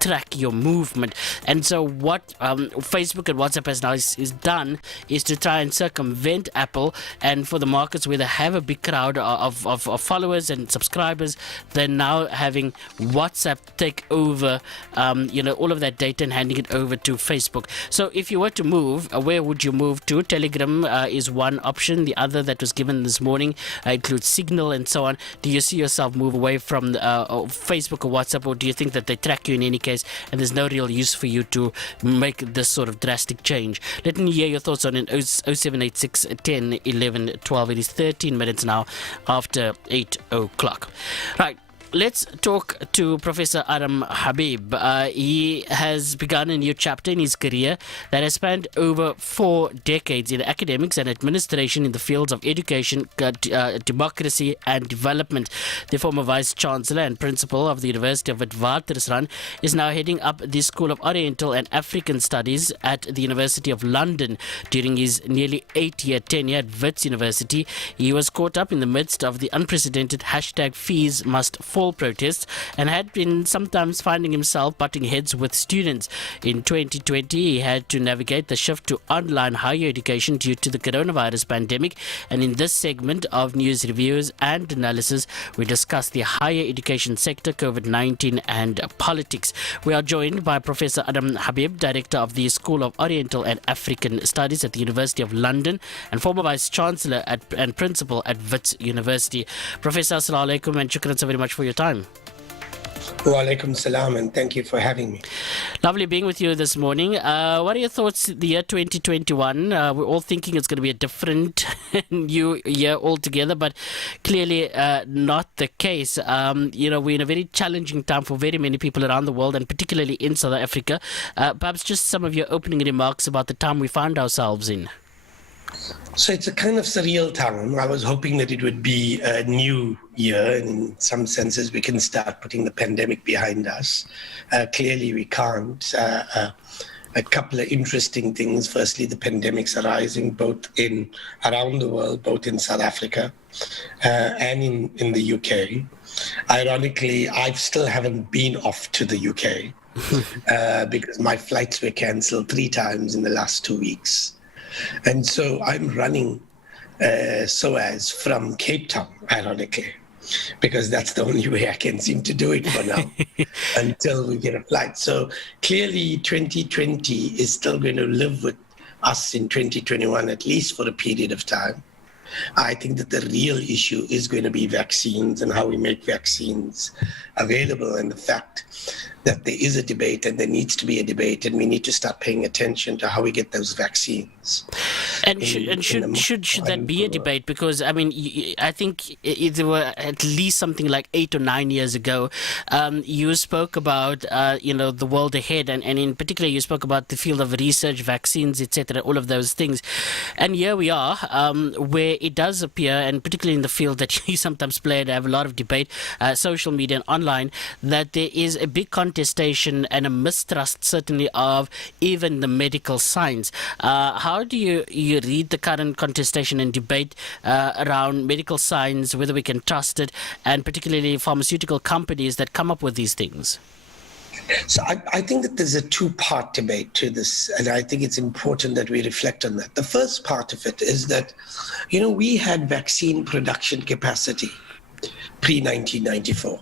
track your movement. And so what Facebook and WhatsApp has now is done is to try and circumvent Apple, and for the markets where they have a big crowd of followers and subscribers, they're now having WhatsApp take over all of that data and handing it over to Facebook. So if you were to move, where would you move to? Telegram is one option. The other that was given this morning includes Signal and so on. Do you see yourself move away from Facebook or WhatsApp, or do you think that they track you in any case and there's no real use for you to make this sort of drastic change? Let me hear your thoughts on it. 0786 10 11 12. It is 13 minutes now after 8 o'clock. Right. Let's talk to Professor Adam Habib. He has begun a new chapter in his career that has spanned over 4 decades in academics and administration in the fields of education, democracy and development. The former Vice-Chancellor and Principal of the University of Witwatersrand is now heading up the School of Oriental and African Studies at the University of London. During his nearly 8-year tenure at Wits University, he was caught up in the midst of the unprecedented #fees must fall protests and had been sometimes finding himself butting heads with students. In 2020, he had to navigate the shift to online higher education due to the coronavirus pandemic. And in this segment of News Reviews and Analysis, we discuss the higher education sector, COVID-19 and politics. We are joined by Professor Adam Habib, Director of the School of Oriental and African Studies at the University of London and former Vice-Chancellor and Principal at Wits University. Professor, assalamu alaikum and shukran so very much for your time. Wa alaikum salam, and thank you for having me. Lovely being with you this morning. What are your thoughts the year 2021? We're all thinking it's going to be a different new year altogether, but clearly not the case. We're in a very challenging time for very many people around the world, and particularly in South Africa. Perhaps just some of your opening remarks about the time we find ourselves in. So it's a kind of surreal time. I was hoping that it would be a new year, and in some senses we can start putting the pandemic behind us. Clearly we can't. A couple of interesting things. Firstly, the pandemic's arising both around the world, both in South Africa and in the UK. Ironically, I still haven't been off to the UK because my flights were cancelled 3 times in the last 2 weeks. And so I'm running SOAS from Cape Town, ironically, because that's the only way I can seem to do it for now until we get a flight. So clearly 2020 is still going to live with us in 2021, at least for a period of time. I think that the real issue is going to be vaccines and how we make vaccines available, and the fact that there is a debate and there needs to be a debate, and we need to start paying attention to how we get those vaccines. And should that be a debate? Because, I mean, I think there were at least something like 8 or 9 years ago, you spoke about, the world ahead, and in particular, you spoke about the field of research, vaccines, etc., all of those things. And here we are, where it does appear, and particularly in the field that you sometimes play, and have a lot of debate, social media and online, that there is a big contestation and a mistrust, certainly, of even the medical science. How do you read the current contestation and debate around medical science, whether we can trust it, and particularly pharmaceutical companies that come up with these things? So I think that there's a 2-part debate to this, and I think it's important that we reflect on that. The first part of it is that, we had vaccine production capacity pre-1994.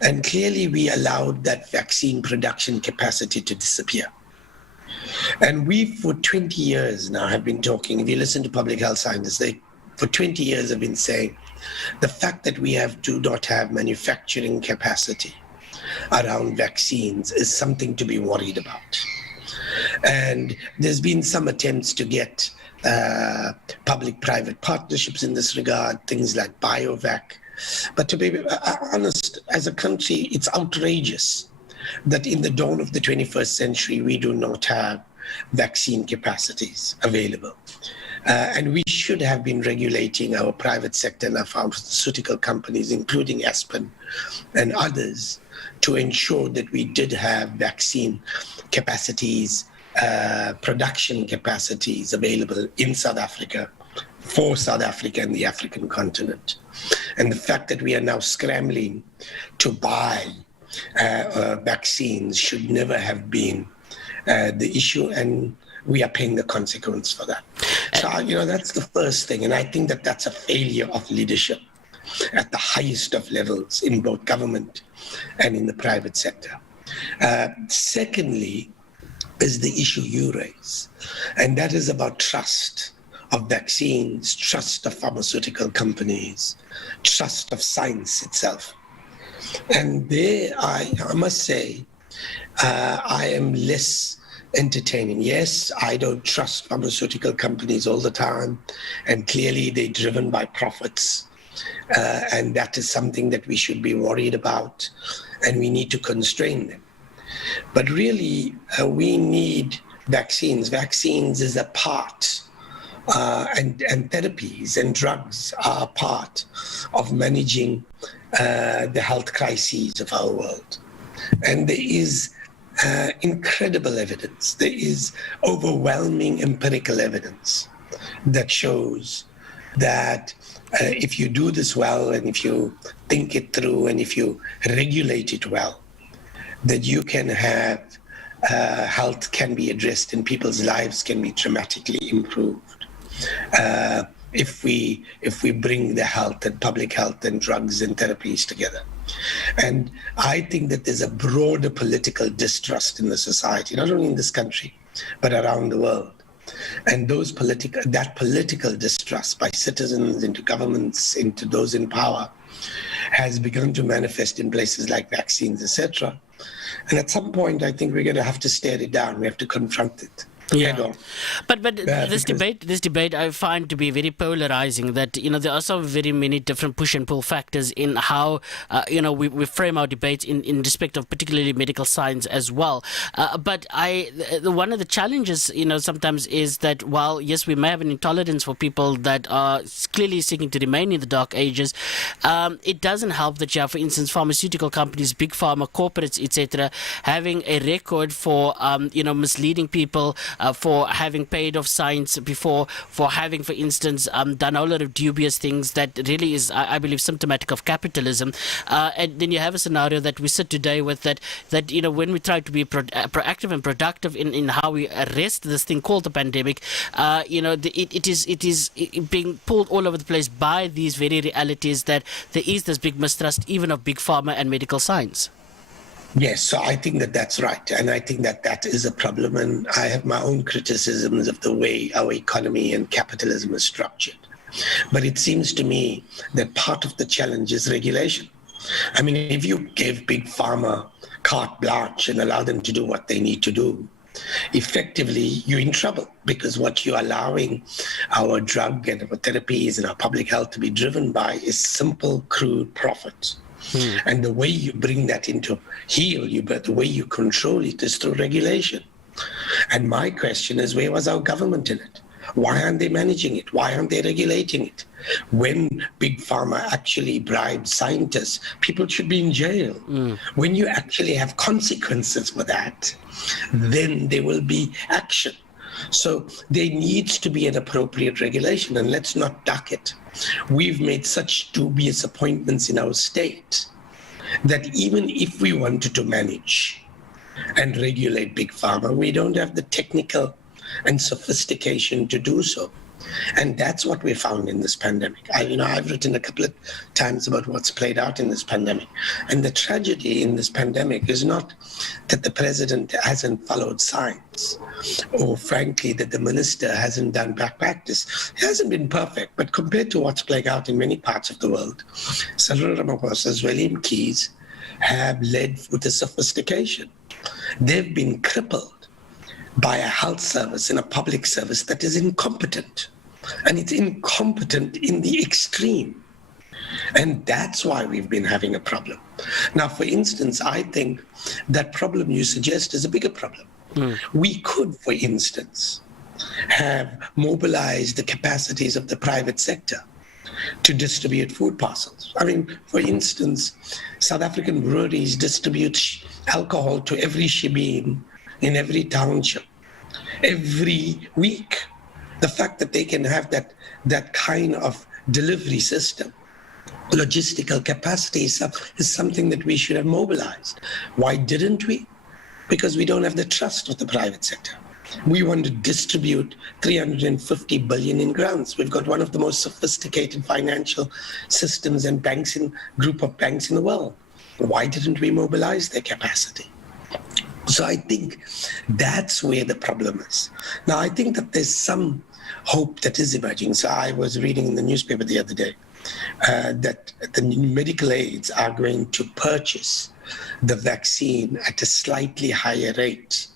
And clearly we allowed that vaccine production capacity to disappear. And we, for 20 years now, have been talking, if you listen to public health scientists, they, for 20 years have been saying the fact that we do not have manufacturing capacity around vaccines is something to be worried about. And there's been some attempts to get public-private partnerships in this regard, things like BioVac. But to be honest, as a country, it's outrageous that in the dawn of the 21st century, we do not have vaccine capacities available. And we should have been regulating our private sector and our pharmaceutical companies, including Aspen and others, to ensure that we did have vaccine capacities, production capacities available in South Africa, for South Africa and the African continent. And the fact that we are now scrambling to buy vaccines should never have been the issue, and we are paying the consequence for that. So, that's the first thing. And I think that that's a failure of leadership at the highest of levels in both government and in the private sector. Secondly, is the issue you raise, and that is about trust of vaccines, trust of pharmaceutical companies, trust of science itself. And there, I must say, I am less entertaining. Yes, I don't trust pharmaceutical companies all the time, and clearly they're driven by profits. And that is something that we should be worried about, and we need to constrain them. But really, we need vaccines. Vaccines is a part, and therapies and drugs are a part of managing the health crises of our world. And there is incredible evidence. There is overwhelming empirical evidence that shows that if you do this well, and if you think it through, and if you regulate it well, that you can have health can be addressed and people's lives can be dramatically improved if we bring the health and public health and drugs and therapies together. And I think that there's a broader political distrust in the society, not only in this country, but around the world. And that political distrust by citizens into governments, into those in power, has begun to manifest in places like vaccines, etc. And at some point, I think we're going to have to stare it down. We have to confront it. Yeah, but this debate I find to be very polarizing. That there are so very many different push and pull factors in how we frame our debates in respect of particularly medical science as well. But one of the challenges sometimes is that while yes we may have an intolerance for people that are clearly seeking to remain in the dark ages, it doesn't help that you have, for instance, pharmaceutical companies, big pharma, corporates, etc., having a record for misleading people. For having paid off science before, for having, for instance, done a whole lot of dubious things that really is, I believe, symptomatic of capitalism. And then you have a scenario that we sit today with that when we try to be proactive and productive in how we arrest this thing called the pandemic, it is being pulled all over the place by these very realities that there is this big mistrust even of big pharma and medical science. Yes, so I think that that's right. And I think that that is a problem. And I have my own criticisms of the way our economy and capitalism is structured. But it seems to me that part of the challenge is regulation. I mean, if you give big pharma carte blanche and allow them to do what they need to do, effectively you're in trouble, because what you're allowing our drug and our therapies and our public health to be driven by is simple, crude profit. And the way you bring that into the way you control it is through regulation. And my question is, where was our government in it? Why aren't they managing it? Why aren't they regulating it? When big pharma actually bribes scientists, people should be in jail. When you actually have consequences for that, then there will be action. So there needs to be an appropriate regulation, and let's not duck it. We've made such dubious appointments in our state that even if we wanted to manage and regulate big pharma, we don't have the technical and sophistication to do so. And that's what we found in this pandemic. I've written a couple of times about what's played out in this pandemic. And the tragedy in this pandemic is not that the president hasn't followed science, or frankly, that the minister hasn't done best practice. It hasn't been perfect, but compared to what's playing out in many parts of the world, Cyril Ramaphosa's William Keys have led with a sophistication. They've been crippled by a health service and a public service that is incompetent. And it's incompetent in the extreme. And that's why we've been having a problem. Now, for instance, I think that problem you suggest is a bigger problem. We could, for instance, have mobilized the capacities of the private sector to distribute food parcels. I mean, for instance, South African breweries distribute alcohol to every shebeen in every township every week. The fact that they can have that kind of delivery system logistical capacity is something that we should have mobilized. Why didn't we? Because we don't have the trust of the private sector. We want to distribute 350 billion in grants. We've got one of the most sophisticated financial systems and group of banks in the world. Why didn't we mobilize their capacity? So I think that's where the problem is. Now, I think that there's some hope that is emerging. So I was reading in the newspaper the other day that the medical aids are going to purchase the vaccine at a slightly higher rate,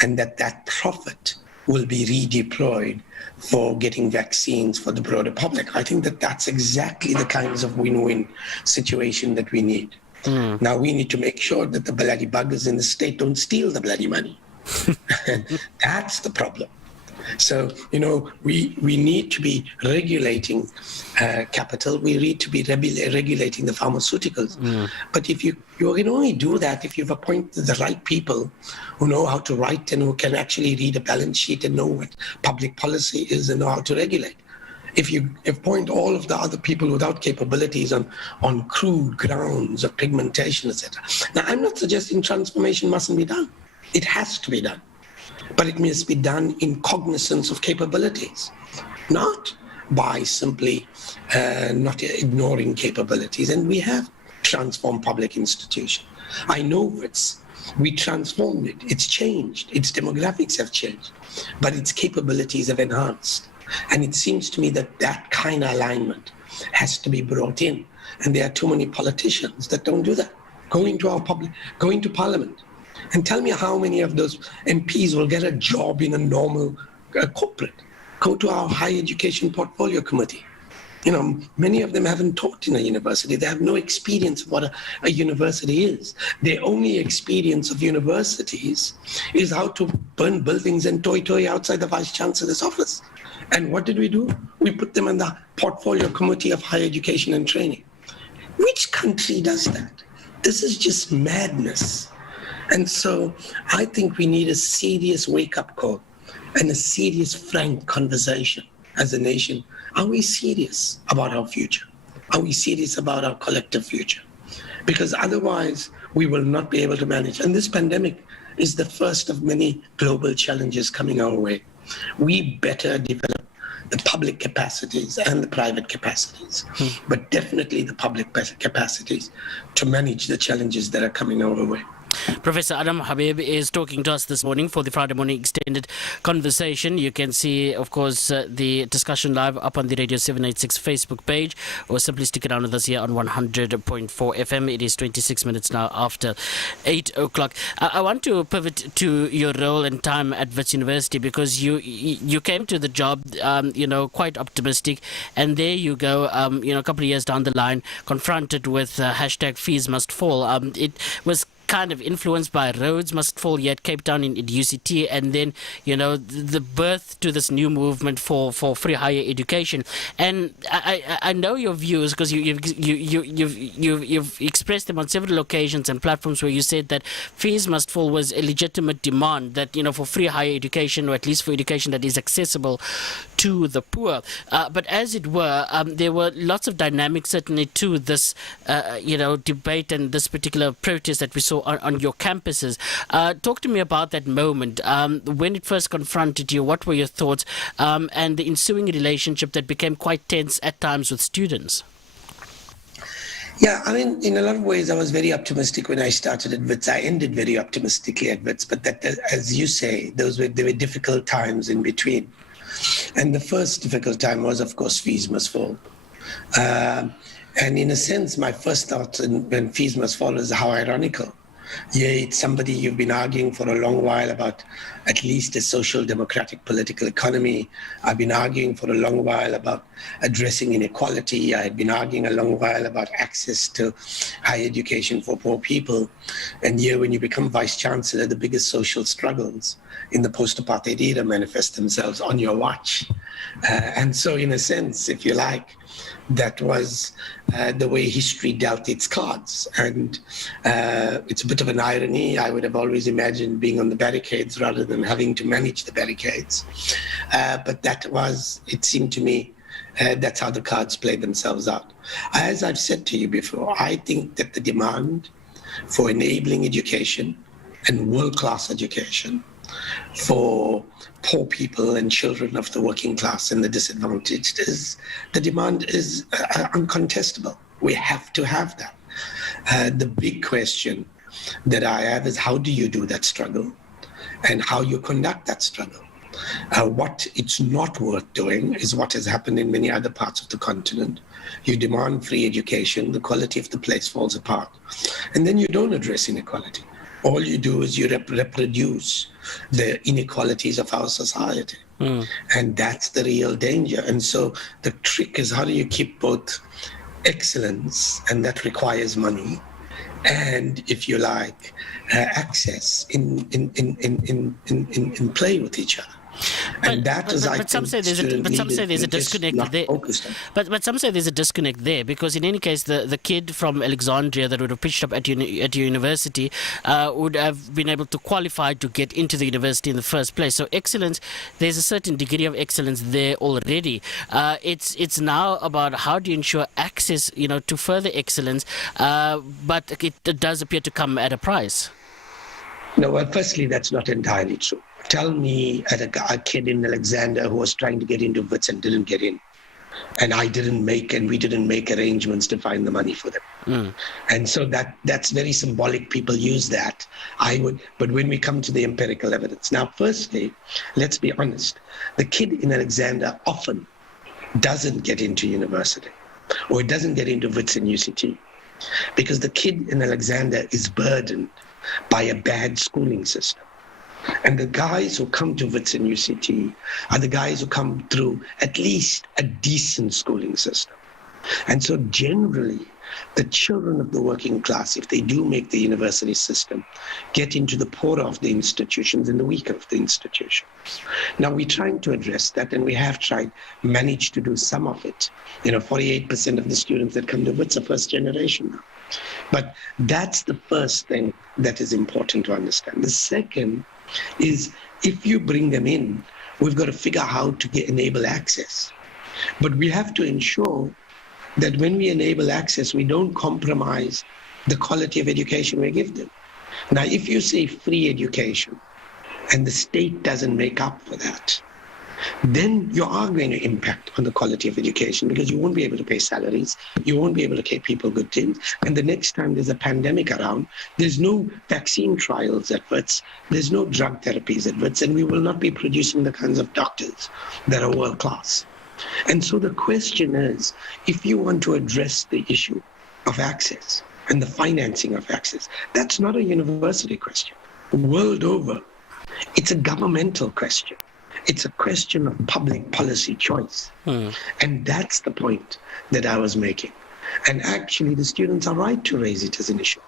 and that profit will be redeployed for getting vaccines for the broader public. I think that that's exactly the kinds of win-win situation that we need. Now we need to make sure that the bloody buggers in the state don't steal the bloody money. That's the problem. So, we need to be regulating capital. We need to be regulating the pharmaceuticals. But if you can only do that if you've appointed the right people who know how to write and who can actually read a balance sheet and know what public policy is and know how to regulate. If you appoint all of the other people without capabilities on crude grounds of pigmentation, etc. Now, I'm not suggesting transformation mustn't be done. It has to be done. But it must be done in cognizance of capabilities, not by simply not ignoring capabilities. And we have transformed public institutions. I know we transformed it. It's changed. Its demographics have changed, but its capabilities have enhanced. And it seems to me that kind of alignment has to be brought in. And there are too many politicians that don't do that. Going to Parliament. And tell me how many of those MPs will get a job in a normal corporate. Go to our higher education portfolio committee. Many of them haven't taught in a university. They have no experience of what a university is. Their only experience of universities is how to burn buildings and toy outside the Vice-Chancellor's office. And what did we do? We put them in the portfolio committee of higher education and training. Which country does that? This is just madness. And so I think we need a serious wake-up call and a serious, frank conversation as a nation. Are we serious about our future? Are we serious about our collective future? Because otherwise, we will not be able to manage. And this pandemic is the first of many global challenges coming our way. We better develop the public capacities and the private capacities, but definitely the public capacities to manage the challenges that are coming our way. Professor Adam Habib is talking to us this morning for the Friday morning extended conversation. You can see, of course, the discussion live up on the Radio 786 Facebook page, or simply stick around with us here on 100.4 FM. It is 26 minutes now after 8 o'clock. I want to pivot to your role and time at Wits University, because you came to the job, quite optimistic, and there you go, a couple of years down the line, confronted with hashtag fees must fall. It was kind of influenced by Rhodes Must Fall, yet Cape Town in UCT, and then the birth to this new movement for free higher education. And I know your views, because you've expressed them on several occasions and platforms where you said that fees must fall was a legitimate demand, that for free higher education, or at least for education that is accessible to the poor. But as it were, there were lots of dynamics certainly to this debate and this particular protest that we saw on your campuses. Talk to me about that moment. When it first confronted you, what were your thoughts, and the ensuing relationship that became quite tense at times with students? Yeah, I mean, in a lot of ways, I was very optimistic when I started at Wits. I ended very optimistically at Wits, but that, as you say, there were difficult times in between. And the first difficult time was, of course, fees must fall. And in a sense, my first thought when fees must fall is how ironical. Yeah, it's somebody you've been arguing for a long while about at least a social democratic political economy. I've been arguing for a long while about addressing inequality. I've been arguing a long while about access to higher education for poor people. And here, when you become Vice-Chancellor, the biggest social struggles in the post-apartheid era manifest themselves on your watch. And so, in a sense, if you like, that was the way history dealt its cards. And it's a bit of an irony. I would have always imagined being on the barricades rather than having to manage the barricades. But that was, it seemed to me, That's how the cards play themselves out. As I've said to you before, I think that the demand for enabling education and world-class education for poor people and children of the working class and the disadvantaged the demand is uncontestable. We have to have that. The big question that I have is, how do you do that struggle and how you conduct that struggle? What it's not worth doing is what has happened in many other parts of the continent. You demand free education, the quality of the place falls apart. And then you don't address inequality. All you do is you reproduce the inequalities of our society. And that's the real danger. And so the trick is, how do you keep both excellence, and that requires money, and, if you like, access in play with each other. And but some say there's a disconnect there. But some say there's a disconnect there, because in any case, the kid from Alexandria that would have pitched up at your university would have been able to qualify to get into the university in the first place. So excellence, there's a certain degree of excellence there already. It's now about how do you ensure access, to further excellence, but it does appear to come at a price. No, well, firstly, that's not entirely true. Tell me a kid in Alexander who was trying to get into Wits and didn't get in. And we didn't make arrangements to find the money for them. And so that's very symbolic. People use that. But when we come to the empirical evidence. Now, firstly, let's be honest. The kid in Alexander often doesn't get into university, or doesn't get into Wits and UCT, because the kid in Alexander is burdened by a bad schooling system. And the guys who come to Wits and UCT are the guys who come through at least a decent schooling system. And so generally, the children of the working class, if they do make the university system, get into the poorer of the institutions and the weaker of the institutions. Now, we're trying to address that, and we have managed to do some of it. 48% of the students that come to Wits are first generation now. But that's the first thing that is important to understand. The second is, if you bring them in, we've got to figure out how to enable access. But we have to ensure that when we enable access, we don't compromise the quality of education we give them. Now, if you say free education and the state doesn't make up for that, then you are going to impact on the quality of education, because you won't be able to pay salaries, you won't be able to pay people good things. And the next time there's a pandemic around, there's no vaccine trials at Wits, there's no drug therapies at Wits, and we will not be producing the kinds of doctors that are world class. And so the question is, if you want to address the issue of access and the financing of access, that's not a university question. World over, it's a governmental question. It's a question of public policy choice. And that's the point that I was making. And actually, the students are right to raise it as an issue.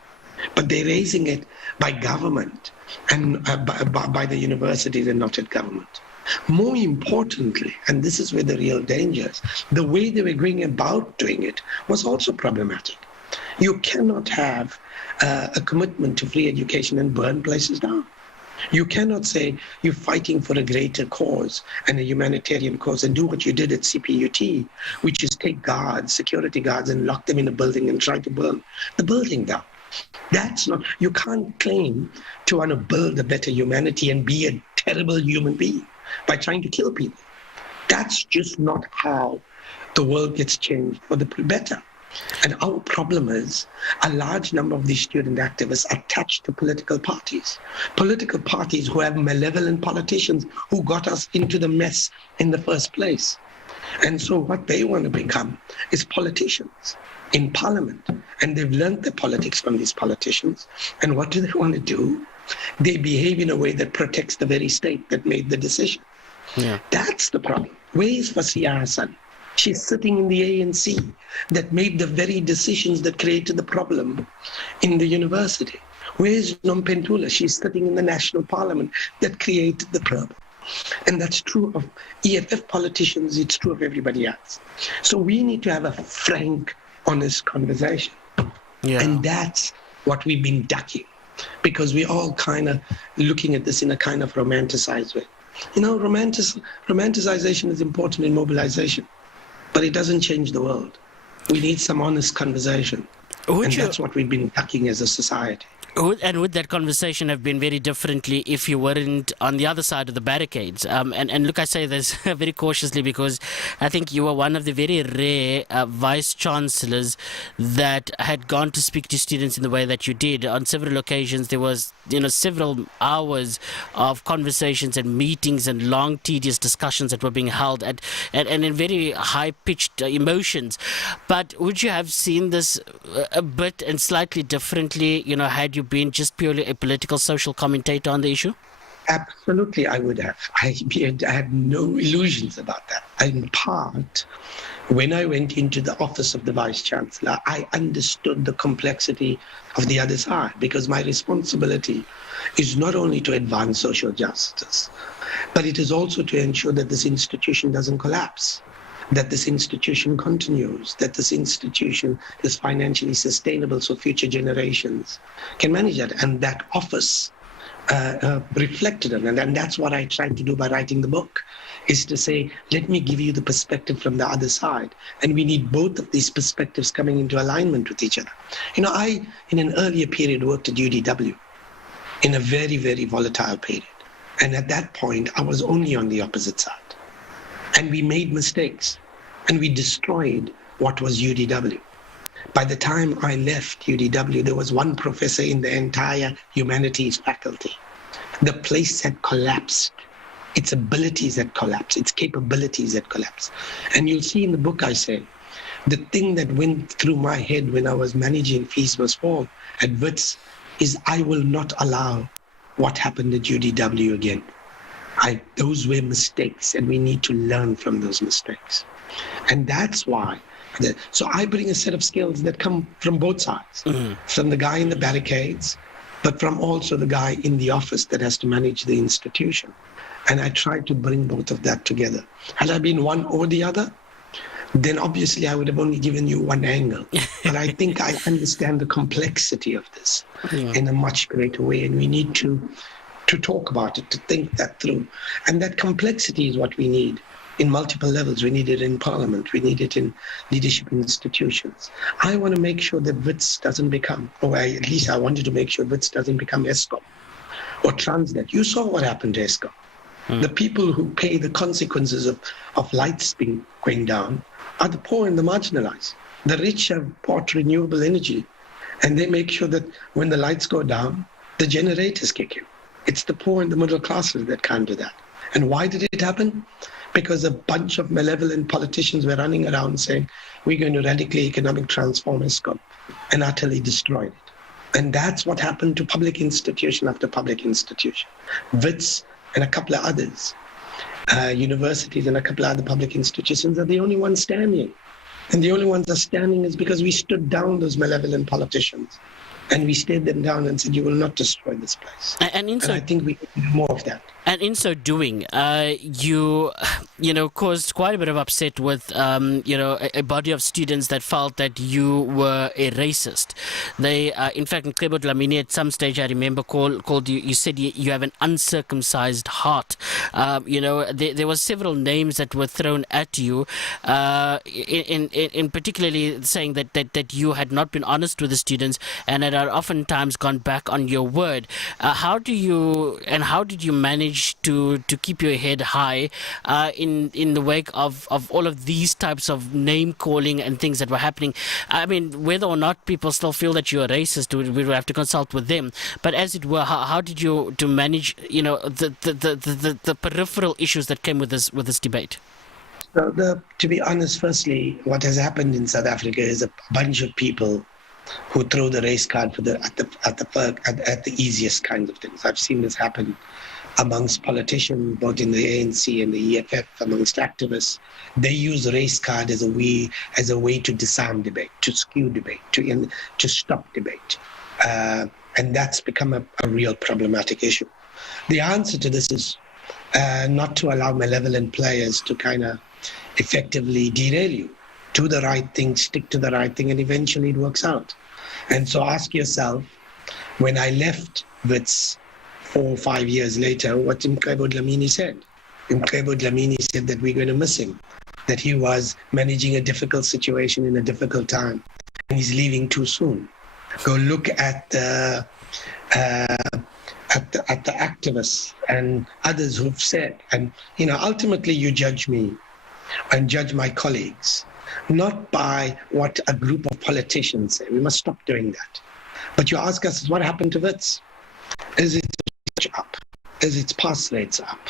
But they're raising it by government and by the universities, and not at government. More importantly, and this is where the real danger is, the way they were going about doing it was also problematic. You cannot have a commitment to free education and burn places down. You cannot say you're fighting for a greater cause and a humanitarian cause and do what you did at CPUT, which is take guards, security guards, and lock them in a building and try to burn the building down. That's not, you can't claim to want to build a better humanity and be a terrible human being by trying to kill people. That's just not how the world gets changed for the better. And our problem is a large number of these student activists are attached to political parties who have malevolent politicians who got us into the mess in the first place. And so what they want to become is politicians in parliament. And they've learned the politics from these politicians. And what do they want to do? They behave in a way that protects the very state that made the decision. Yeah. That's the problem. Where is Fasiya Hassan? She's sitting in the ANC that made the very decisions that created the problem in the university. Where is Nompentula? She's sitting in the National Parliament that created the problem. And that's true of EFF politicians, it's true of everybody else. So we need to have a frank, honest conversation. Yeah. And that's what we've been ducking, because we're all kind of looking at this in a kind of romanticized way. You know, romanticization is important in mobilization. but it doesn't change the world. We need some honest conversation. That's what we've been lacking as a society. Would that conversation have been very differently if you weren't on the other side of the barricades? And look, I say this very cautiously because I think you were one of the very rare vice-chancellors that had gone to speak to students in the way that you did. On several occasions, there was, several hours of conversations and meetings and long, tedious discussions that were being held and in very high-pitched emotions. But would you have seen this a bit and slightly differently, had you been just purely a political social commentator on the issue? Absolutely, I would have. I had no illusions about that. In part, when I went into the office of the Vice-Chancellor, I understood the complexity of the other side, because my responsibility is not only to advance social justice, but it is also to ensure that this institution doesn't collapse, that this institution continues, that this institution is financially sustainable so future generations can manage that. And that office reflected on it. And that's what I tried to do by writing the book, is to say, let me give you the perspective from the other side. And we need both of these perspectives coming into alignment with each other. I, in an earlier period, worked at UDW in a very, very volatile period. And at that point, I was only on the opposite side. And we made mistakes, and we destroyed what was UDW. By the time I left UDW, there was one professor in the entire humanities faculty. The place had collapsed. Its abilities had collapsed. Its capabilities had collapsed. And you'll see in the book I say, the thing that went through my head when I was managing Fees Must Fall at Wits is I will not allow what happened at UDW again. Those were mistakes, and we need to learn from those mistakes. And that's why. So I bring a set of skills that come from both sides, from the guy in the barricades, but from also the guy in the office that has to manage the institution. And I try to bring both of that together. Had I been one or the other, then obviously I would have only given you one angle. But I think I understand the complexity of this in a much greater way. And we need to talk about it, to think that through. And that complexity is what we need in multiple levels. We need it in parliament. We need it in leadership institutions. I want to make sure that Wits doesn't become, or at least I wanted to make sure Wits doesn't become ESCOM or Transnet. You saw what happened to ESCOM. The people who pay the consequences of lights going down are the poor and the marginalized. The rich have bought renewable energy, and they make sure that when the lights go down, the generators kick in. It's the poor and the middle classes that can't do that. And why did it happen? Because a bunch of malevolent politicians were running around saying, we're going to radically economic transform ESCOM, and utterly destroyed it. And that's what happened to public institution after public institution. Wits and a couple of others, universities and a couple of other public institutions are the only ones standing. And the only ones that are standing is because we stood down those malevolent politicians. And we stared them down and said, you will not destroy this place. And I think we need more of that. And in so doing, you caused quite a bit of upset with, a body of students that felt that you were a racist. They, in fact, Mqebo Dlamini at some stage, I remember, called you, you said you have an uncircumcised heart. There were several names that were thrown at you, in particularly saying that you had not been honest with the students and had oftentimes gone back on your word. How did you manage to keep your head high in the wake of all of these types of name calling and things that were happening? I mean, whether or not people still feel that you're a racist, we will have to consult with them. But as it were, how did you to manage the peripheral issues that came with this debate? So to be honest, firstly, what has happened in South Africa is a bunch of people who throw the race card at the easiest kinds of things. I've seen this happen amongst politicians, both in the ANC and the EFF, amongst activists. They use the race card as a way to disarm debate, to skew debate, to stop debate. And that's become a real problematic issue. The answer to this is not to allow malevolent players to kind of effectively derail you. Do the right thing, stick to the right thing, and eventually it works out. And so ask yourself, when I left Wits 4 or 5 years later, what Mqebo Dlamini said. Mqebo Dlamini said that we're going to miss him. that he was managing a difficult situation in a difficult time, and he's leaving too soon. Go look at the activists and others who've said, and ultimately you judge me and judge my colleagues, not by what a group of politicians say. We must stop doing that. But you ask us, what happened to Wits? Is its reach up? Is its pass rates up?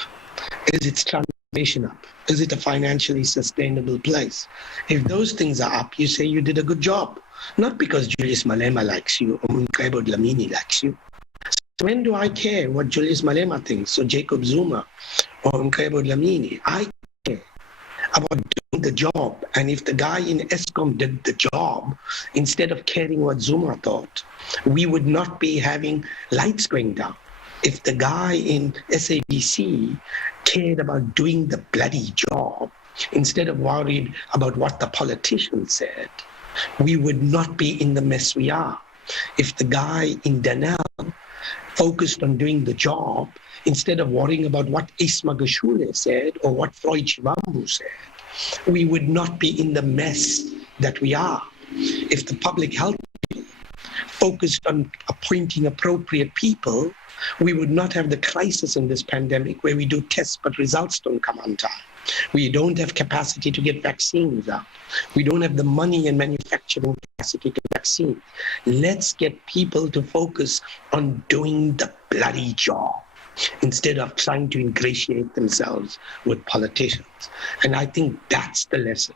Is its transformation up? Is it a financially sustainable place? If those things are up, you say you did a good job. Not because Julius Malema likes you or Mqebo Dlamini likes you. So when do I care what Julius Malema thinks or Jacob Zuma or Mqebo Dlamini? I care about doing the job. And if the guy in ESCOM did the job, instead of caring what Zuma thought, we would not be having lights going down. If the guy in SABC cared about doing the bloody job, instead of worried about what the politicians said, we would not be in the mess we are. If the guy in Danelle focused on doing the job, instead of worrying about what Isma Gashule said or what Freud Shivambu said, we would not be in the mess that we are. If the public health focused on appointing appropriate people, we would not have the crisis in this pandemic where we do tests but results don't come on time. We don't have capacity to get vaccines out. We don't have the money and manufacturing capacity to vaccine. Let's get people to focus on doing the bloody job instead of trying to ingratiate themselves with politicians. And I think that's the lesson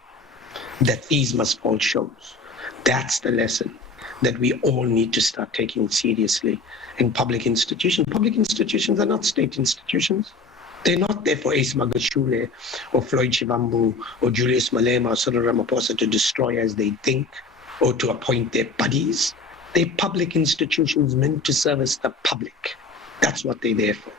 that Fees Must Fall shows. That's the lesson that we all need to start taking seriously in public institutions. Public institutions are not state institutions. They're not there for Isma Gashule or Floyd Shivambu or Julius Malema or Cyril Ramaphosa to destroy as they think or to appoint their buddies. They're public institutions meant to service the public. That's what they're there for.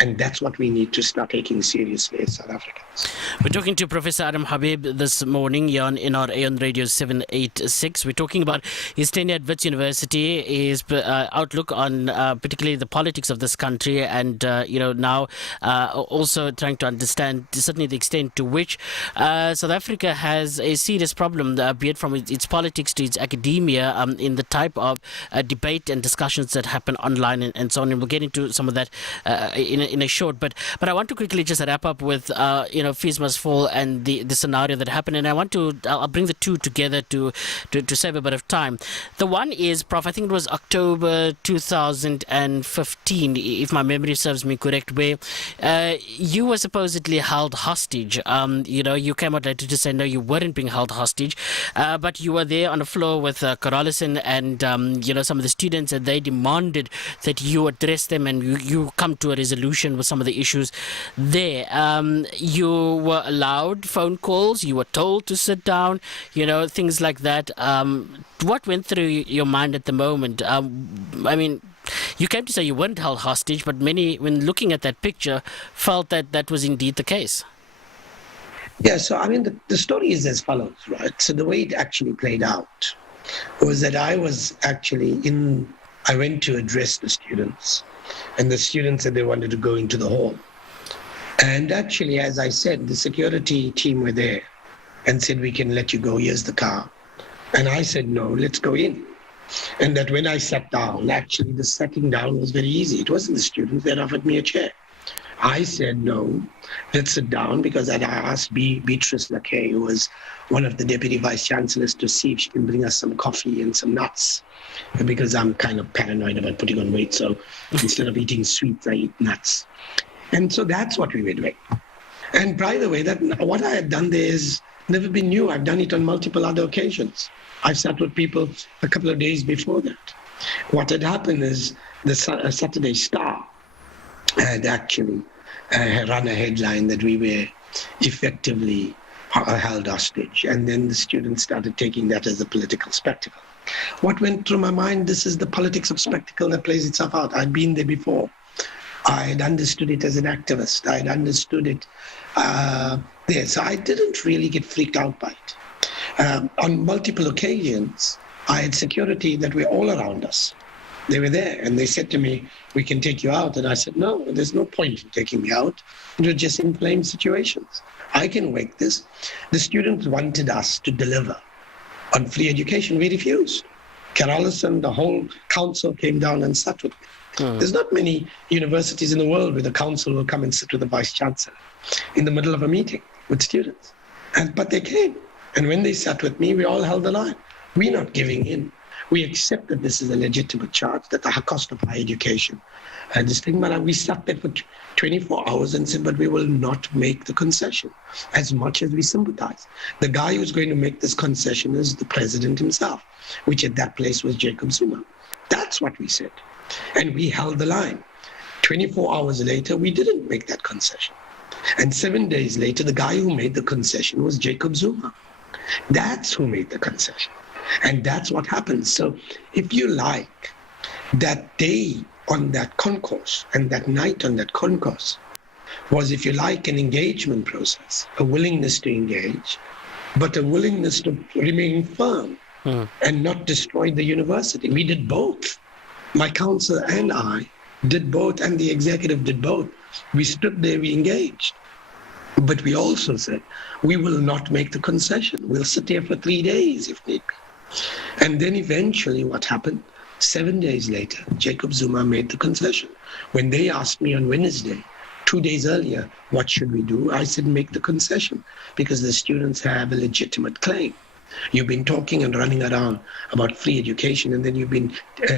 And that's what we need to start taking seriously as South Africans. We're talking to Professor Adam Habib this morning here on NRA on Radio 786. We're talking about his tenure at Wits University, his outlook on particularly the politics of this country, and now also trying to understand certainly the extent to which South Africa has a serious problem, be it from its politics to its academia, in the type of debate and discussions that happen online and so on. And we'll get into some of that in a short, but I want to quickly just wrap up with Fees Must Fall and the scenario that happened, and I'll bring the two together to save a bit of time. The one is, Prof, I think it was October 2015, if my memory serves me correct, where you were supposedly held hostage. You came out later to say no, you weren't being held hostage, but you were there on the floor with Corolison and some of the students, and they demanded that you address them and you come to a resolution with some of the issues there. You were allowed phone calls, you were told to sit down, things like that. What went through your mind at the moment? You came to say you weren't held hostage, but many, when looking at that picture, felt that that was indeed the case. Yeah, so the story is as follows, right? So the way it actually played out was that I went to address the students, and the students said they wanted to go into the hall. And actually, as I said, the security team were there and said, we can let you go, here's the car. And I said, no, let's go in. And that when I sat down, actually the sitting down was very easy. It wasn't the students that offered me a chair. I said, no, let's sit down, because I asked Beatrice Lakay, who was one of the deputy vice-chancellors, to see if she can bring us some coffee and some nuts, because I'm kind of paranoid about putting on weight. So instead of eating sweets, I eat nuts. And so that's what we were doing. And by the way, what I had done there is never been new. I've done it on multiple other occasions. I've sat with people a couple of days before that. What had happened is the Saturday Star had actually run a headline that we were effectively held hostage. And then the students started taking that as a political spectacle. What went through my mind, this is the politics of spectacle that plays itself out. I'd been there before. I had understood it as an activist. I had understood it there. So I didn't really get freaked out by it. On multiple occasions, I had security that were all around us. They were there, and they said to me, we can take you out. And I said, no, there's no point in taking me out. It would just inflame situations. I can work this. The students wanted us to deliver on free education. We refused. Carolison, the whole council came down and sat with me. There's not many universities in the world where the council will come and sit with the Vice-Chancellor in the middle of a meeting with students. But they came. And when they sat with me, we all held the line. We're not giving in. We accept that this is a legitimate charge, that the cost of higher education. And this thing, but we sat there for 24 hours and said, but we will not make the concession as much as we sympathize. The guy who's going to make this concession is the president himself, which at that place was Jacob Zuma. That's what we said. And we held the line. 24 hours later, we didn't make that concession. And 7 days later, the guy who made the concession was Jacob Zuma. That's who made the concession. And that's what happens. So if you like, that day on that concourse and that night on that concourse was, if you like, an engagement process, a willingness to engage, but a willingness to remain firm and not destroy the university. We did both. My council and I did both, and the executive did both. We stood there, we engaged. But we also said, we will not make the concession. We'll sit here for 3 days if need be. And then eventually what happened, 7 days later, Jacob Zuma made the concession. When they asked me on Wednesday, 2 days earlier, what should we do? I said, make the concession, because the students have a legitimate claim. You've been talking and running around about free education, and then you've been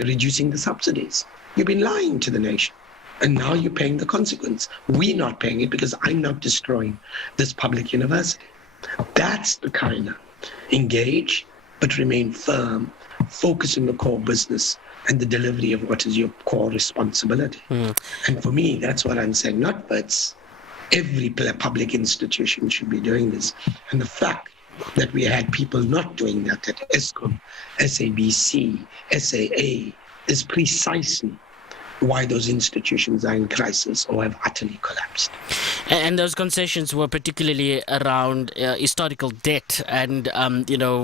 reducing the subsidies. You've been lying to the nation. And now you're paying the consequence. We're not paying it because I'm not destroying this public university. That's the kind of engage, but remain firm, focus on the core business and the delivery of what is your core responsibility. And for me, that's what I'm saying, not Wits. Every public institution should be doing this. And the fact that we had people not doing that at ESCOM, SABC, SAA, is precisely why those institutions are in crisis or have utterly collapsed. And those concessions were particularly around historical debt and,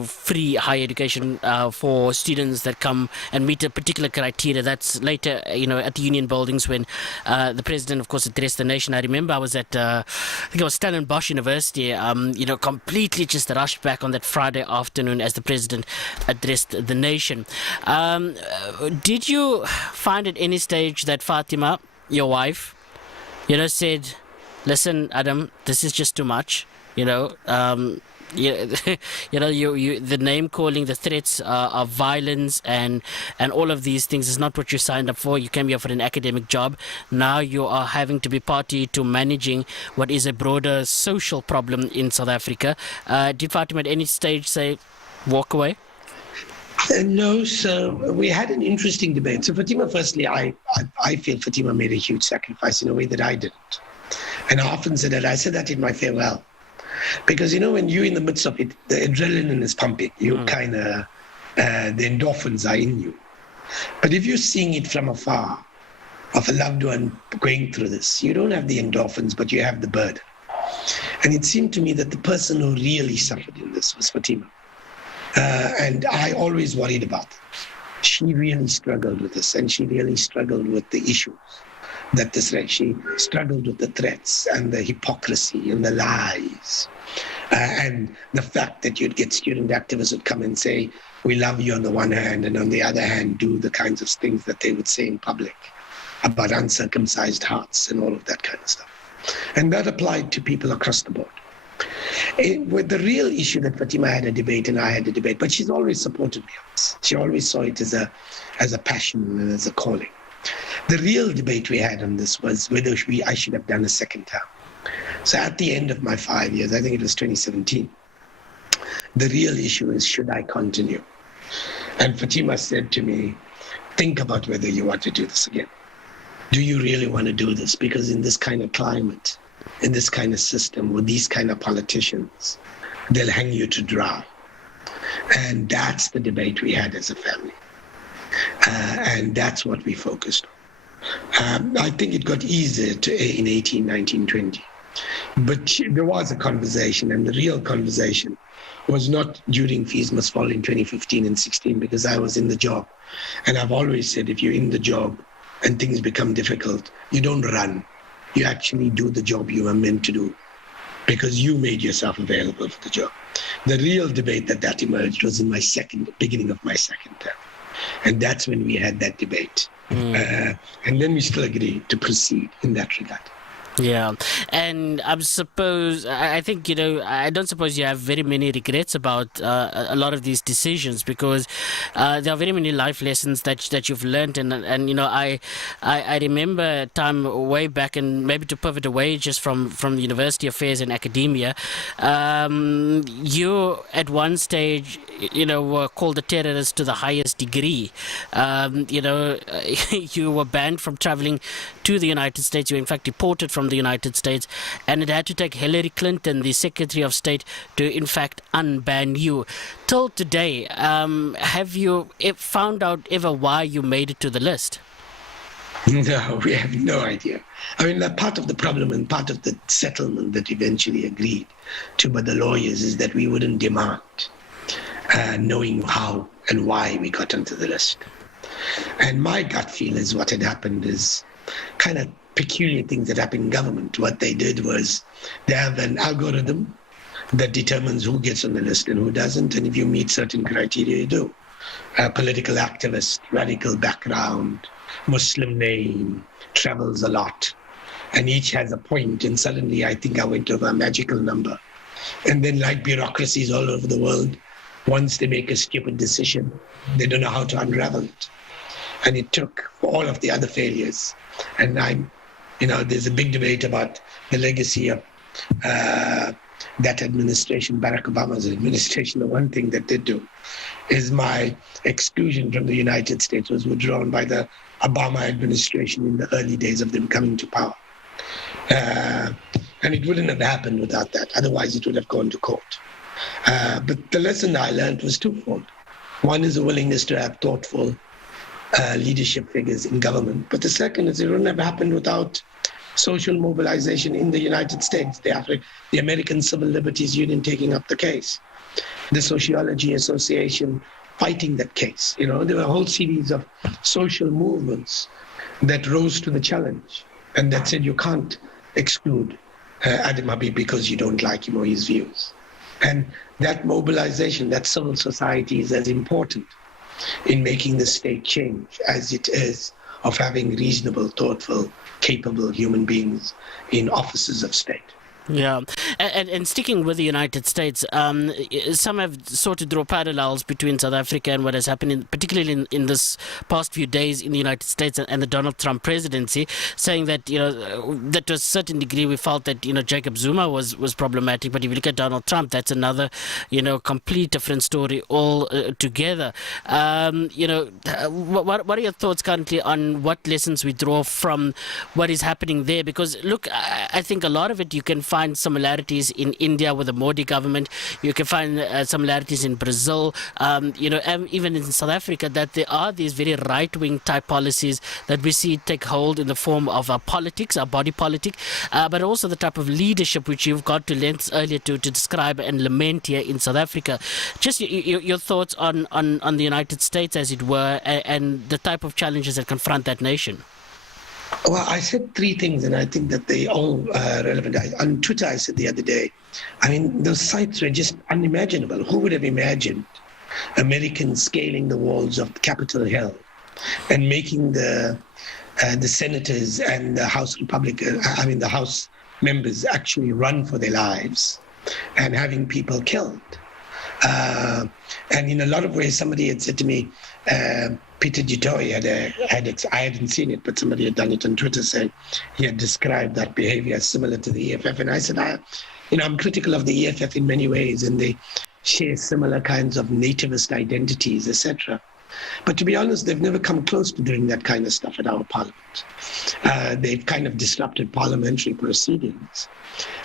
free higher education for students that come and meet a particular criteria. That's later, at the union buildings when the president, of course, addressed the nation. I remember I was at, I think it was Stellenbosch University, completely just rushed back on that Friday afternoon as the president addressed the nation. Did you find at any stage that Fatima, your wife, said, listen, Adam, this is just too much, the name calling, the threats of violence and all of these things is not what you signed up for. You came here for an academic job. Now you are having to be party to managing what is a broader social problem in South Africa. Did Fatima at any stage say, walk away? No, so we had an interesting debate. So Fatima, firstly, I feel Fatima made a huge sacrifice in a way that I didn't. And I often said that. I said that in my farewell. Because, when you're in the midst of it, the adrenaline is pumping. You kind of, the endorphins are in you. But if you're seeing it from afar, of a loved one going through this, you don't have the endorphins, but you have the burden. And it seemed to me that the person who really suffered in this was Fatima. And I always worried about it. She really struggled with this, and she really struggled with the issues that this raised. She struggled with the threats and the hypocrisy and the lies. And the fact that you'd get student activists who'd come and say, we love you on the one hand, and on the other hand, do the kinds of things that they would say in public about uncircumcised hearts and all of that kind of stuff. And that applied to people across the board. With the real issue that Fatima had a debate and I had a debate, but she's always supported me on this. She always saw it as a passion and as a calling. The real debate we had on this was whether I should have done a second term. So at the end of my 5 years, I think it was 2017, the real issue is, should I continue? And Fatima said to me, think about whether you want to do this again. Do you really want to do this? Because in this kind of climate, in this kind of system, with these kind of politicians, they'll hang you to dry. And that's the debate we had as a family. And that's what we focused on. I think it got easier in 18, 19, 20. But there was a conversation, and the real conversation was not during Fees Must Fall in 2015 and 16, because I was in the job. And I've always said, if you're in the job and things become difficult, you don't run. You actually do the job you are meant to do, because you made yourself available for the job. The real debate that emerged was in beginning of my second term. And that's when we had that debate. And then we still agreed to proceed in that regard. Yeah, and I think, I don't suppose you have very many regrets about a lot of these decisions, because there are very many life lessons that you've learned, and I remember a time way back, and maybe to pivot away just from university affairs and academia, you at one stage, were called a terrorist to the highest degree. You were banned from traveling to the United States. You were in fact deported from the United States, and it had to take Hillary Clinton, the Secretary of State, to in fact unban you. Till today, have you found out ever why you made it to the list? No, we have no idea. I mean, part of the problem and part of the settlement that eventually agreed to by the lawyers is that we wouldn't demand knowing how and why we got onto the list. And my gut feel is what had happened is kind of peculiar things that happen in government. What they did was they have an algorithm that determines who gets on the list and who doesn't. And if you meet certain criteria, you do. Political activist, radical background, Muslim name, travels a lot. And each has a point. And suddenly I think I went over a magical number. And then, like bureaucracies all over the world, once they make a stupid decision, they don't know how to unravel it. And it took all of the other failures. And there's a big debate about the legacy of that administration, Barack Obama's administration. The one thing that did do is my exclusion from the United States was withdrawn by the Obama administration in the early days of them coming to power. And it wouldn't have happened without that. Otherwise, it would have gone to court. But the lesson I learned was twofold. One is a willingness to have thoughtful leadership figures in government. But the second is it wouldn't have happened without social mobilization in the United States, the American Civil Liberties Union taking up the case, the Sociology Association fighting that case. There were a whole series of social movements that rose to the challenge and that said you can't exclude Adam Habib because you don't like him or his views. And that mobilization, that civil society is as important in making the state change as it is of having reasonable, thoughtful, capable human beings in offices of state. Yeah, and sticking with the United States, some have sought to draw parallels between South Africa and what has happened, particularly in this past few days in the United States and the Donald Trump presidency, saying that that to a certain degree we felt that Jacob Zuma was problematic, but if you look at Donald Trump, that's another complete different story altogether. What are your thoughts currently on what lessons we draw from what is happening there? Because look, I think a lot of it you can find similarities in India with the Modi government. You can find similarities in Brazil, and even in South Africa, that there are these very right-wing type policies that we see take hold in the form of our politics, our body politic, but also the type of leadership which you've got to lengths earlier to describe and lament here in South Africa. Just your thoughts on the United States, as it were, and the type of challenges that confront that nation. Well, I said three things, and I think that they all are relevant. On Twitter, I said the other day, those sites were just unimaginable. Who would have imagined Americans scaling the walls of Capitol Hill and making the senators and the House the House members actually run for their lives and having people killed? And in a lot of ways, somebody had said to me, Peter Gitoy I hadn't seen it, but somebody had done it on Twitter, saying he had described that behavior as similar to the EFF. And I said, I'm critical of the EFF in many ways, and they share similar kinds of nativist identities, etc. But to be honest, they've never come close to doing that kind of stuff at our parliament. They've kind of disrupted parliamentary proceedings,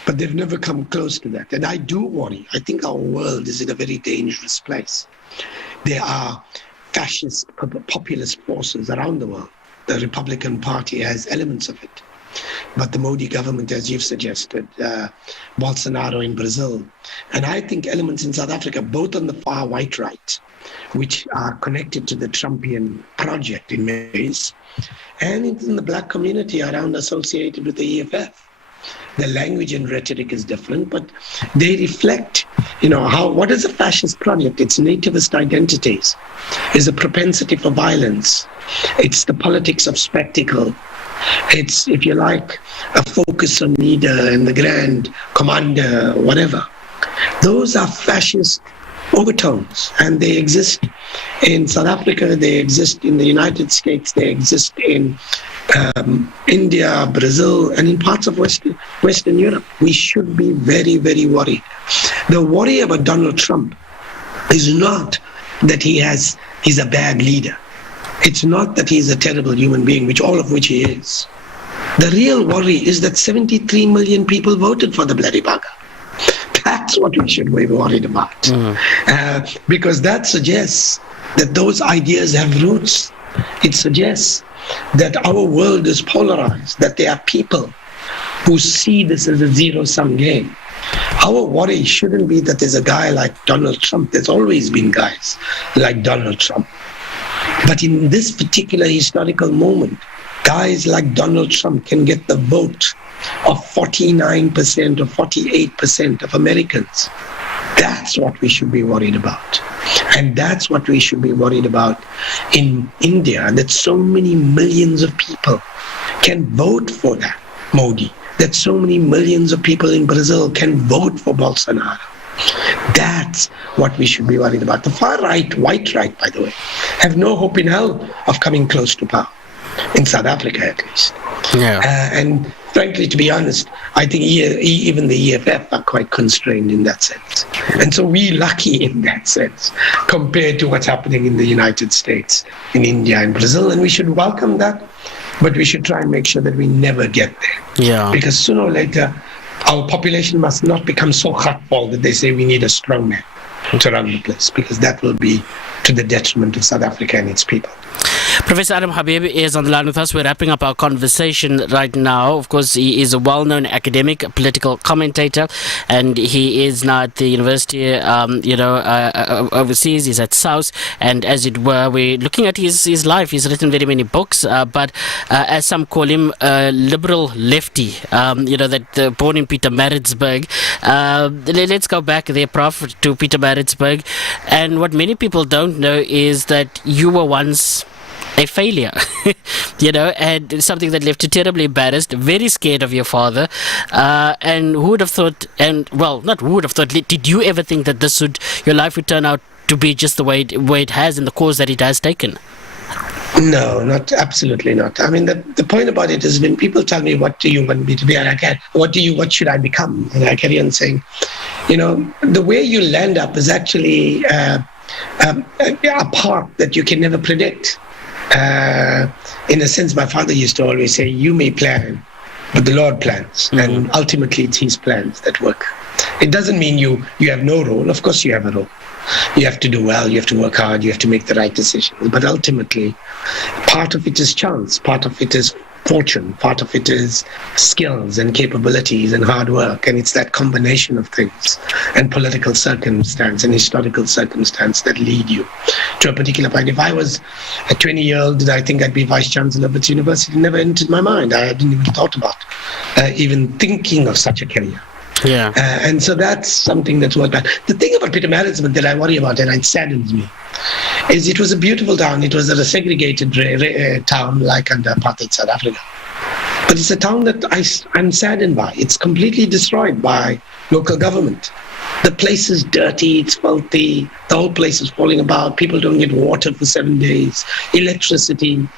but they've never come close to that. And I do worry. I think our world is in a very dangerous place. There are fascist populist forces around the world. The Republican Party has elements of it. but the Modi government, as you've suggested, Bolsonaro in Brazil, and I think elements in South Africa, both on the far right, which are connected to the Trumpian project in many ways, and in the black community around associated with the EFF. The language and rhetoric is different, but they reflect, what is a fascist project? It's nativist identities, it's a propensity for violence, it's the politics of spectacle, it's, if you like, a focus on leader and the grand commander, whatever. Those are fascist overtones, and they exist in South Africa, they exist in the United States, they exist in India, Brazil, and in parts of Western Europe. We should be very, very worried. The worry about Donald Trump is not that he's a bad leader. It's not that he's a terrible human being, all of which he is. The real worry is that 73 million people voted for the bloody bugger. That's what we should be worried about. Because that suggests that those ideas have roots. It suggests that our world is polarized, that there are people who see this as a zero-sum game. Our worry shouldn't be that there's a guy like Donald Trump. There's always been guys like Donald Trump. But in this particular historical moment, guys like Donald Trump can get the vote of 49% or 48% of Americans. That's what we should be worried about. And that's what we should be worried about in India, that so many millions of people can vote for that Modi, that so many millions of people in Brazil can vote for Bolsonaro. That's what we should be worried about. The far right, white right, by the way, have no hope in hell of coming close to power, in South Africa at least. Yeah. And frankly, to be honest, I think even the EFF are quite constrained in that sense. And so we're lucky in that sense compared to what's happening in the United States, in India and Brazil. And we should welcome that, but we should try and make sure that we never get there. Yeah. Because sooner or later, our population must not become so hardball that they say we need a strong man to run the place, because that will be to the detriment of South Africa and its people. Professor Adam Habib is on the line with us. We're wrapping up our conversation right now. Of course, he is a well-known academic, a political commentator, and he is now at the university, overseas. He's at South, and as it were, we're looking at his life. He's written very many books, but as some call him, a liberal lefty, born in Pietermaritzburg. Let's go back there, Prof, to Pietermaritzburg. And what many people don't know is that you were once a failure, and something that left you terribly embarrassed, very scared of your father. And who would have thought, not who would have thought, did you ever think that your life would turn out to be just the way it has and the course that it has taken? No, absolutely not. I mean, the point about it is when people tell me, what do you want me to be? And what should I become? And I carry on saying, the way you land up is actually a path that you can never predict. In a sense, my father used to always say, you may plan, but the Lord plans. Mm-hmm. And ultimately, it's his plans that work. It doesn't mean you have no role. Of course, you have a role. You have to do well, you have to work hard, you have to make the right decisions. But ultimately, part of it is chance, part of it is fortune, part of it is skills and capabilities and hard work. And it's that combination of things and political circumstance and historical circumstance that lead you to a particular point. If I was a 20-year-old, did I think I'd be Vice-Chancellor of Wits University? It never entered my mind. I hadn't even thought about even thinking of such a career. Yeah. And so that's something that's worth. The thing about Pietermaritzburg that I worry about, and it saddens me, is it was a beautiful town. It was a segregated town like under apartheid South Africa. But it's a town that I'm saddened by. It's completely destroyed by local government. The place is dirty, it's filthy, the whole place is falling apart, people don't get water for 7 days, electricity.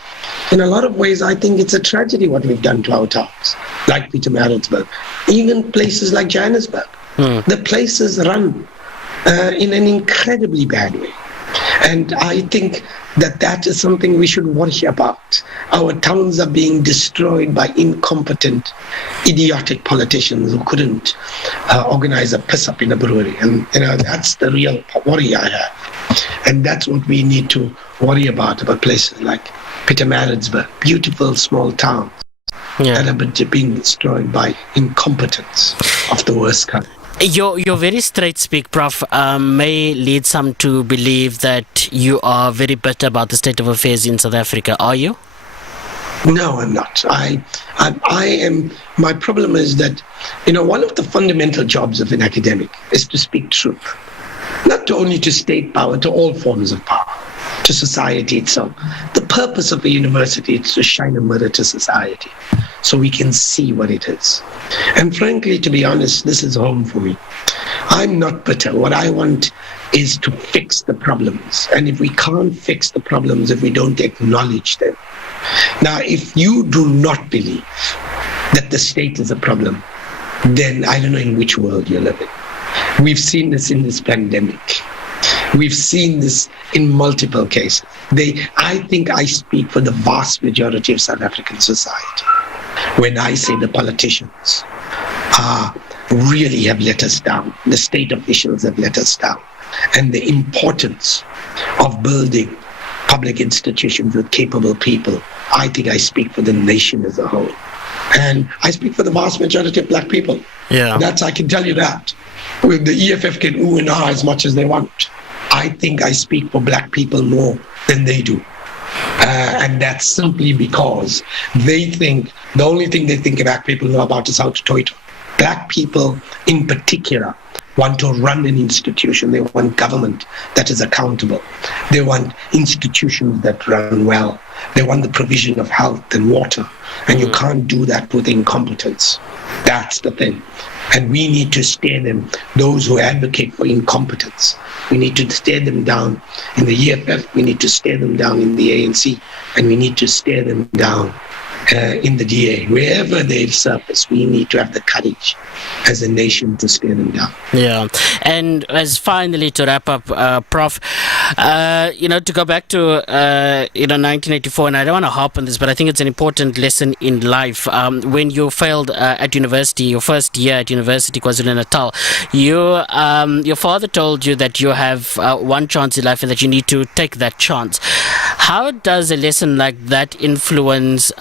In a lot of ways, I think it's a tragedy what we've done to our towns, like Pietermaritzburg, even places like Johannesburg. The places run in an incredibly bad way. And I think that is something we should worry about. Our towns are being destroyed by incompetent, idiotic politicians who couldn't organize a piss-up in a brewery. And that's the real worry I have. And that's what we need to worry about places like Pietermaritzburg, beautiful small towns Yeah. that are being destroyed by incompetence of the worst kind. Your very straight speak, Prof, may lead some to believe that you are very bitter about the state of affairs in South Africa. Are you? No, I'm not. I am. My problem is that, one of the fundamental jobs of an academic is to speak truth, not only to state power, to all forms of power, to society itself. The purpose of a university is to shine a mirror to society, so we can see what it is. And frankly, to be honest, this is home for me. I'm not bitter. What I want is to fix the problems. And if we can't fix the problems, if we don't acknowledge them. Now, if you do not believe that the state is a problem, then I don't know in which world you're living. We've seen this in this pandemic. We've seen this in multiple cases. I think I speak for the vast majority of South African society when I say the politicians really have let us down. The state officials have let us down. And the importance of building public institutions with capable people, I think I speak for the nation as a whole. And I speak for the vast majority of black people. Yeah. I can tell you that. With the EFF can ooh and ah as much as they want. I think I speak for black people more than they do. And that's simply because they think, the only thing they think black people know about is how to toy. Black people in particular want to run an institution. They want government that is accountable. They want institutions that run well. They want the provision of health and water. And you can't do that with incompetence. That's the thing. And we need to stare them, those who advocate for incompetence. We need to stare them down in the EFF. We need to stare them down in the ANC. And we need to stare them down in the DA. Wherever they've surfaced, we need to have the courage as a nation to stare them down. Yeah. And as finally to wrap up, Prof, to go back to 1984, and I don't want to harp on this, but I think it's an important lesson in life. When you failed at university, your first year at University KwaZulu-Natal, your father told you that you have one chance in life and that you need to take that chance. How does a lesson like that influence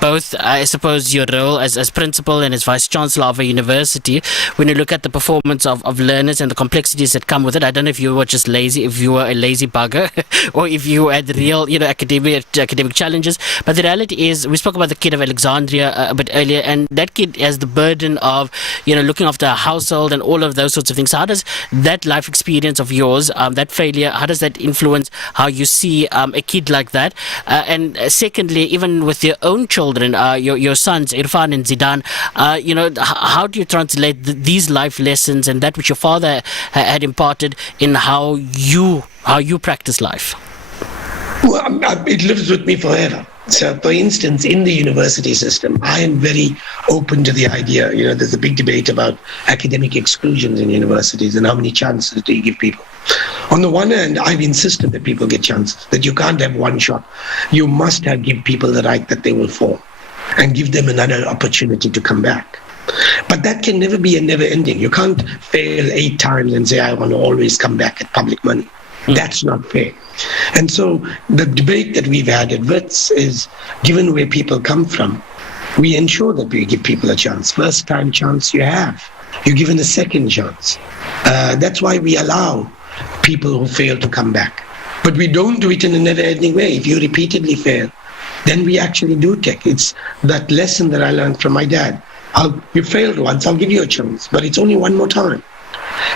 both, I suppose, your role as principal and as Vice-Chancellor of a university when you look at the performance of learners and the complexities that come with it? I don't know if you were just lazy, if you were a lazy bugger, or if you had real, academic challenges. But the reality is, we spoke about the kid of Alexandria a bit earlier, and that kid has the burden of, looking after a household and all of those sorts of things. So how does that life experience of yours, that failure, how does that influence how you see a kid like that? And secondly, even with your own children, your sons, Irfan and Zidane, how do you translate these life lessons and that which your father had imparted in how you practice life? Well, it lives with me forever. So, for instance, in the university system, I am very open to the idea, there's a big debate about academic exclusions in universities and how many chances do you give people. On the one hand, I've insisted that people get chances, that you can't have one shot. You must give people the right that they will fall and give them another opportunity to come back. But that can never be a never ending. You can't fail 8 times and say, I want to always come back at public money. That's not fair. And so the debate that we've had at Wits is, given where people come from, we ensure that we give people a chance. First time chance you have, you're given a second chance. That's why we allow people who fail to come back. But we don't do it in a never-ending way. If you repeatedly fail, then we actually do take. It's that lesson that I learned from my dad. You failed once, I'll give you a chance, but it's only one more time.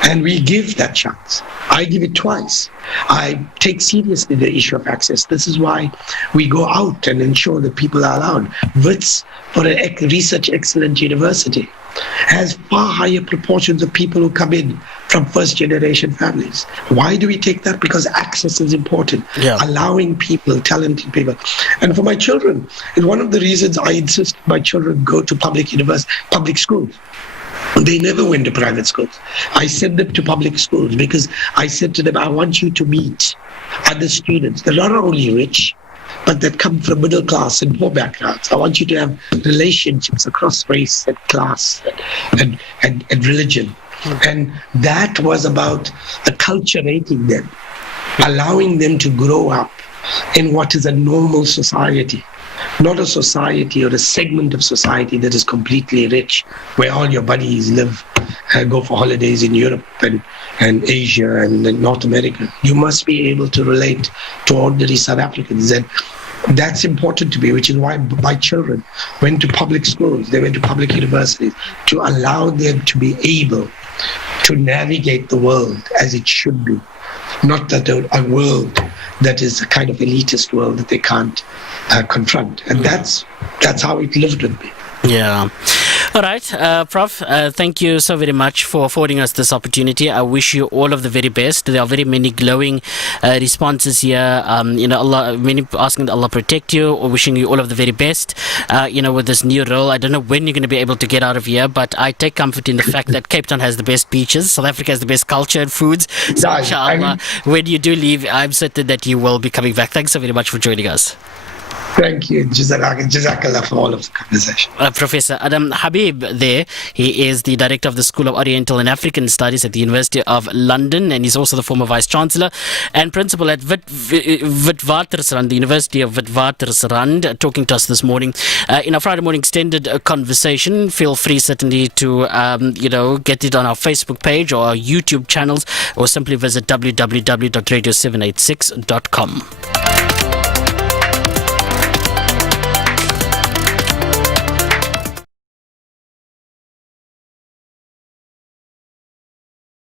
And we give that chance. I give it twice. I take seriously the issue of access. This is why we go out and ensure that people are allowed. Wits, for a research excellent university, has far higher proportions of people who come in from first-generation families. Why do we take that? Because access is important. Yeah. Allowing people, talented people. And for my children, it's one of the reasons I insist my children go to public schools. They never went to private schools. I sent them to public schools because I said to them, I want you to meet other students that are not only rich, but that come from middle class and poor backgrounds. I want you to have relationships across race and class and religion. And that was about acculturating them, allowing them to grow up in what is a normal society. not a society or a segment of society that is completely rich, where all your buddies live, go for holidays in Europe and Asia and North America. You must be able to relate to ordinary South Africans, and that's important to me, which is why my children went to public schools, they went to public universities, to allow them to be able to navigate the world as it should be. Not that a world that is a kind of elitist world that they can't confront. And that's how it lived with me. Yeah. All right, Prof, thank you so very much for affording us this opportunity. I wish you all of the very best. There are very many glowing responses here. Allah, many asking that Allah protect you, or wishing you all of the very best. With this new role, I don't know when you're going to be able to get out of here, but I take comfort in the fact that Cape Town has the best beaches, South Africa has the best culture and foods. So, inshallah, when you do leave, I'm certain that you will be coming back. Thanks so very much for joining us. Thank you. Jazakallah for all of the conversation. Professor Adam Habib there. He is the Director of the School of Oriental and African Studies at the University of London, and he's also the former Vice-Chancellor and Principal at Witwatersrand, the University of Witwatersrand, talking to us this morning in our Friday morning extended conversation. Feel free certainly to get it on our Facebook page or our YouTube channels, or simply visit www.radio786.com.